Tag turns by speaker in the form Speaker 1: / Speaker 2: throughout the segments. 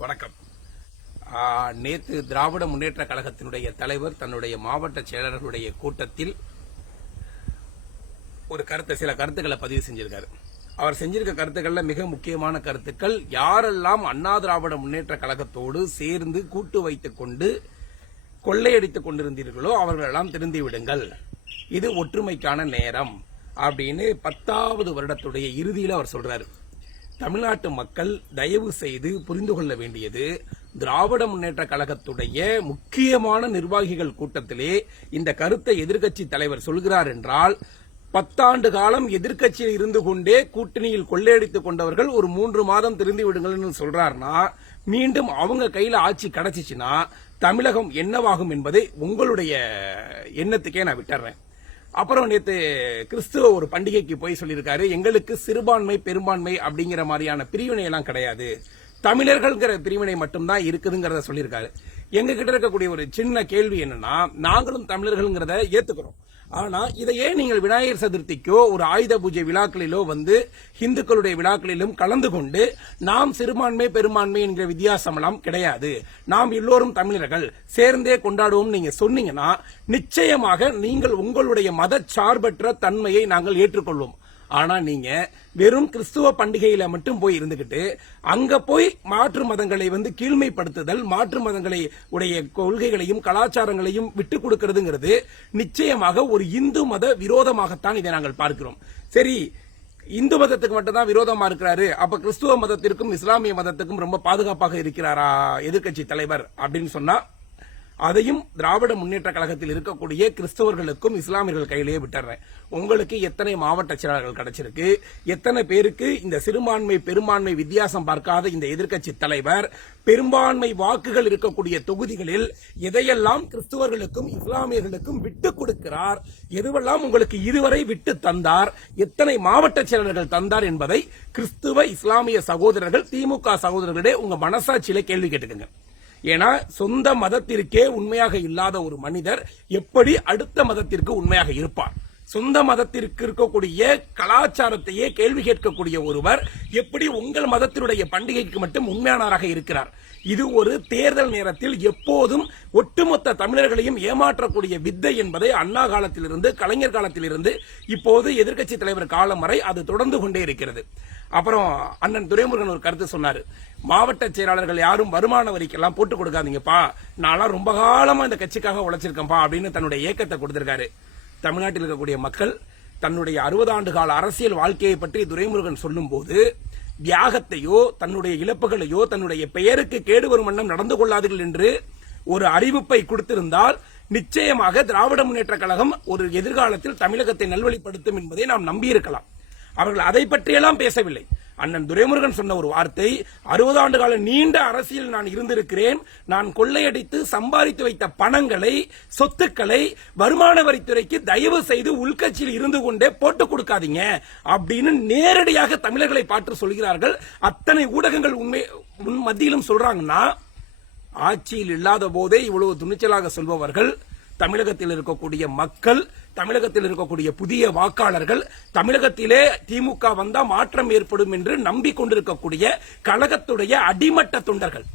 Speaker 1: வணக்கம். நேற்று திராவிட முன்னேற்ற கழகத்தினுடைய தலைவர் தன்னுடைய மாவட்ட செயலாளர்களுடைய கூட்டத்தில் ஒரு கருத்தை சில கருத்துக்களை பதிவு செஞ்சிருக்காரு. அவர் செஞ்சிருக்க கருத்துக்கள்ல மிக முக்கியமான கருத்துக்கள் யாரெல்லாம் அண்ணா திராவிட முன்னேற்ற கழகத்தோடு சேர்ந்து கூட்டு வைத்துக் கொண்டு கொள்ளையடித்துக் கொண்டிருந்தீர்களோ அவர்களெல்லாம் திருந்தி விடுங்கள். இது ஒற்றுமைக்கான நேரம் அப்படின்னு பத்தாவது வருடத்துடைய இறுதியில் அவர் சொல்றாரு. தமிழ்நாட்டு மக்கள் தயவு செய்து புரிந்து கொள்ள வேண்டியது திராவிட முன்னேற்ற கழகத்துடைய முக்கியமான நிர்வாகிகள் கூட்டத்திலே இந்த கருத்தை எதிர்க்கட்சி தலைவர் சொல்கிறார் என்றால் பத்தாண்டு காலம் எதிர்க்கட்சியில் இருந்து கொண்டே கூட்டணியில் கொள்ளையடித்துக் கொண்டவர்கள் ஒரு மூன்று மாதம் திருந்தி விடுங்கள்னு சொல்றாருன்னா மீண்டும் அவங்க கையில ஆட்சி கிடைச்சிச்சுன்னா தமிழகம் என்னவாகும் என்பதை உங்களுடைய எண்ணத்துக்கே நான் விட்டுறேன். அப்புறம் நேத்து கிறிஸ்துவ ஒரு பண்டிகைக்கு போய் சொல்லியிருக்காரு எங்களுக்கு சிறுபான்மை பெரும்பான்மை அப்படிங்கிற மாதிரியான பிரிவினை எல்லாம் கிடையாது. தமிழர்கள்ங்கிற பிரிவினை மட்டும்தான் இருக்குதுங்கிறத சொல்லியிருக்காரு. எங்க கிட்ட இருக்கக்கூடிய ஒரு சின்ன கேள்வி என்னன்னா நாங்களும் தமிழர்கள்ங்கிறத ஏத்துக்கிறோம். ஆனா இதை ஏன் நீங்கள் விநாயகர் சதுர்த்திக்கோ ஒரு ஆயுத பூஜை விழாக்களிலோ வந்து இந்துக்களுடைய விழாக்களிலும் கலந்து கொண்டு நாம் சிறுபான்மை பெரும்பான்மை என்கிற வித்தியாசம் எல்லாம் கிடையாது. நாம் எல்லோரும் தமிழர்கள் சேர்ந்தே கொண்டாடுவோம் நீங்க சொன்னீங்கன்னா நிச்சயமாக நீங்கள் உங்களுடைய மத சார்பற்ற தன்மையை நாங்கள் ஏற்றுக்கொள்வோம். ஆனா நீங்க வெறும் கிறிஸ்துவ பண்டிகையில மட்டும் போய் இருந்துகிட்டு அங்க போய் மாற்று மதங்களை வந்து கீழ்மைப்படுத்துதல் மாற்று மதங்களை உடைய கொள்கைகளையும் கலாச்சாரங்களையும் விட்டுக் கொடுக்கிறதுங்கிறது நிச்சயமாக ஒரு இந்து மத விரோதமாகத்தான் இதை நாங்கள் பார்க்கிறோம். சரி இந்து மதத்துக்கு மட்டும்தான் விரோதமா இருக்கிறாரு. அப்ப கிறிஸ்துவ மதத்திற்கும் இஸ்லாமிய மதத்துக்கும் ரொம்ப பாதுகாப்பாக இருக்கிறாரா எதிர்க்கட்சி தலைவர் அப்படின்னு சொன்னா அதையும் திராவிட முன்னேற்ற கழகத்தில் இருக்கக்கூடிய கிறிஸ்தவர்களுக்கும் இஸ்லாமியர்கள் கையிலேயே விட்டுறேன். உங்களுக்கு எத்தனை மாவட்ட செயலாளர்கள் கிடைச்சிருக்கு? எத்தனை பேருக்கு இந்த சிறுபான்மை பெரும்பான்மை வித்தியாசம் பார்க்காத இந்த எதிர்க்கட்சி தலைவர்? பெரும்பான்மை வாக்குகள் இருக்கக்கூடிய தொகுதிகளில் எதையெல்லாம் கிறிஸ்தவர்களுக்கும் இஸ்லாமியர்களுக்கும் விட்டு கொடுக்கிறார்? எதுவெல்லாம் உங்களுக்கு இதுவரை விட்டு தந்தார்? எத்தனை மாவட்ட செயலாளர்கள் தந்தார் என்பதை கிறிஸ்துவ இஸ்லாமிய சகோதரர்கள் திமுக சகோதரர்களிடையே உங்க மனசாட்சியில கேள்வி கேட்டுக்கங்க. ஏன்னா சொந்த மதத்திற்கே உண்மையாக இல்லாத ஒரு மனிதர் எப்படி அடுத்த மதத்திற்கு உண்மையாக இருப்பார்? சொந்த மதத்திற்கு இருக்கக்கூடிய கலாச்சாரத்தையே கேள்வி கேட்கக்கூடிய ஒருவர் எப்படி உங்கள் மதத்தினுடைய பண்டிகைக்கு மட்டும் உண்மையானவராக இருக்கிறார்? இது ஒரு தேர்தல் நேரத்தில் எப்போதும் ஒட்டுமொத்த தமிழர்களையும் ஏமாற்றக்கூடிய வித்தை என்பதை அண்ணா காலத்திலிருந்து கலைஞர் காலத்திலிருந்து இப்போது எதிர்க்கட்சி தலைவர் காலம் வரை அது தொடர்ந்து கொண்டே இருக்கிறது. அப்புறம் அண்ணன் துரைமுருகன் ஒரு கருத்து சொன்னாரு. மாவட்ட செயலாளர்கள் யாரும் வருமான வரிக்கெல்லாம் போட்டு கொடுக்காதீங்கப்பா. நான்லாம் ரொம்ப காலமா இந்த கட்சிக்காக உழைச்சிருக்கேன்ப்பா அப்படின்னு தன்னுடைய இயக்கத்தை கொடுத்திருக்காரு. தமிழ்நாட்டில் இருக்கக்கூடிய மக்கள் தன்னுடைய அறுபது ஆண்டு கால அரசியல் வாழ்க்கையை பற்றி துரைமுருகன் சொல்லும் போது தியாகத்தையோ தன்னுடைய இழப்புகளையோ தன்னுடைய பெயருக்கு கேடு வரும் வண்ணம் நடந்து கொள்ளாதீர்கள் என்று ஒரு அறிவிப்பை கொடுத்திருந்தால் நிச்சயமாக திராவிட முன்னேற்ற கழகம் ஒரு எதிர்காலத்தில் தமிழகத்தை நல்வழிப்படுத்தும் என்பதை நாம் நம்பியிருக்கலாம். அவர்கள் அதை பற்றியெல்லாம் பேசவில்லை. அண்ணன் துரைமுருகன் சொன்ன ஒரு வார்த்தை அறுபது ஆண்டு கால நீண்ட அரசியல் நான் இருந்திருக்கிறேன் நான் கொள்ளையடித்து சம்பாதித்து வைத்த பணங்களை சொத்துக்களை வருமான வரித்துறைக்கு தயவு செய்து உள்கட்சியில் இருந்து கொண்டே போட்டு கொடுக்காதீங்க அப்படின்னு நேரடியாக தமிழர்களை பார்த்து சொல்கிறார்கள். அத்தனை ஊடகங்கள் உண்மை உன் மத்தியிலும் சொல்றாங்கன்னா ஆட்சியில் இல்லாத போதே இவ்வளவு துணிச்சலாக சொல்பவர்கள் தமிழகத்தில் இருக்கக்கூடிய மக்கள் தமிழகத்தில் இருக்கக்கூடிய புதிய வாக்காளர்கள் தமிழகத்திலே திமுக வந்தா மாற்றம் ஏற்படும் என்று நம்பிக்கொண்டிருக்கக்கூடிய கழகத்துடைய அடிமட்ட தொண்டர்கள்.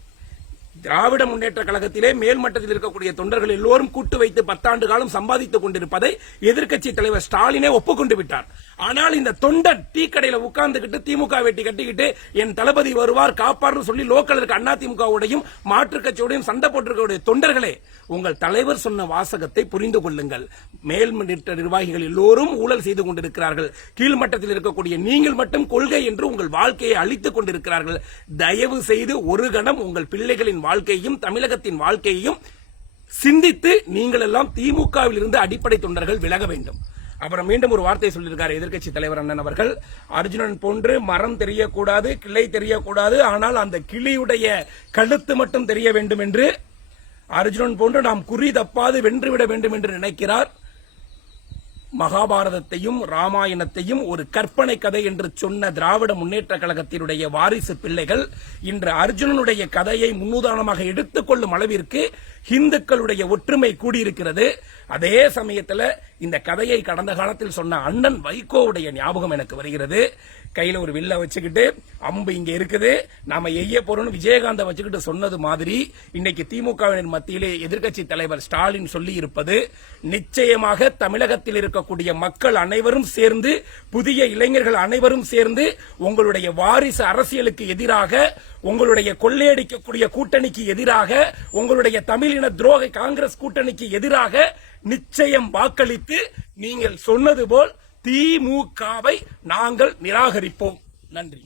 Speaker 1: திராவிட முன்னேற்ற கழகத்திலே மேல்மட்டத்தில் இருக்கக்கூடிய தொண்டர்கள் எல்லோரும் கூட்டு வைத்து பத்தாண்டு காலம் சம்பாதித்துக் கொண்டிருப்பதை எதிர்க்கட்சி தலைவர் ஸ்டாலினே ஒப்புக்கொண்டு விட்டார். ஆனால் இந்த தொண்டன் டீ கடையில உட்கார்ந்துகிட்டு திமுக வெட்டி கட்டிக்கிட்டு என் தளபதி வருவார் காப்பார்னு சொல்லி லோக்கல் இருக்க அண்ணா திமுகவுடையும் மாற்றுக் கட்சியோடையும் சண்டை போட்டிருக்கக்கூடிய தொண்டர்களே உங்கள் தலைவர் சொன்ன வாசகத்தை புரிந்து கொள்ளுங்கள். மேல்மட்ட நிர்வாகிகள் எல்லோரும் ஊழல் செய்து கொண்டிருக்கிறார்கள். கீழ்மட்டத்தில் இருக்கக்கூடிய நீங்கள் மட்டும் கொள்கை என்று உங்கள் வாழ்க்கையை அழித்துக் கொண்டிருக்கிறார்கள். தயவு செய்து ஒரு கணம் உங்கள் பிள்ளைகளின் வாழ்க்கையையும் தமிழகத்தின் வாழ்க்கையையும் சிந்தித்து நீங்கள் எல்லாம் திமுகவில் இருந்து அடிப்படை தொண்டர்கள் விலக வேண்டும். அப்புறம் மீண்டும் ஒரு வார்த்தை சொல்லியிருக்காரு எதிர்கட்சி தலைவர் அண்ணன் அவர்கள். அர்ஜுனன் போன்று மரம் தெரியக்கூடாது கிளை தெரியக்கூடாது ஆனால் அந்த கிளியுடைய கழுத்து மட்டும் தெரிய வேண்டும் என்று அர்ஜுனன் போன்று நாம் குறி தப்பாது வென்றுவிட வேண்டும் என்று நினைக்கிறார். மகாபாரதத்தையும் ராமாயணத்தையும் ஒரு கற்பனை கதை என்று சொன்ன திராவிட முன்னேற்ற கழகத்தினுடைய வாரிசு பிள்ளைகள் இன்று அர்ஜுனனுடைய கதையை முன்னுதாரணமாக எடுத்துக்கொள்ளும் அளவிற்கு இந்துக்களுடைய ஒற்றுமை கூடியிருக்கிறது. அதே சமயத்தில் இந்த கதையை கடந்த காலத்தில் சொன்ன அண்ணன் வைகோவுடைய ஞாபகம் எனக்கு வருகிறது. கையில ஒரு வில்ல வச்சுக்கிட்டு அம்பு இங்க இருக்குது. நாம எய்ய போறோம்னு விஜயகாந்த வச்சுக்கிட்டு சொன்னது மாதிரி இன்னைக்கு திமுகவினர் மத்தியிலே எதிர்க்கட்சி தலைவர் ஸ்டாலின் சொல்லி இருப்பது நிச்சயமாக தமிழகத்தில் இருக்கக்கூடிய மக்கள் அனைவரும் சேர்ந்து புதிய இளைஞர்கள் அனைவரும் சேர்ந்து உங்களுடைய வாரிசு அரசியலுக்கு எதிராக உங்களுடைய கொள்ளையடிக்கக்கூடிய கூட்டணிக்கு எதிராக உங்களுடைய தமிழின துரோக காங்கிரஸ் கூட்டணிக்கு எதிராக நிச்சயம் வாக்களித்து நீங்கள் சொன்னது போல் திமுகவை நாங்கள் நிராகரிப்போம். நன்றி.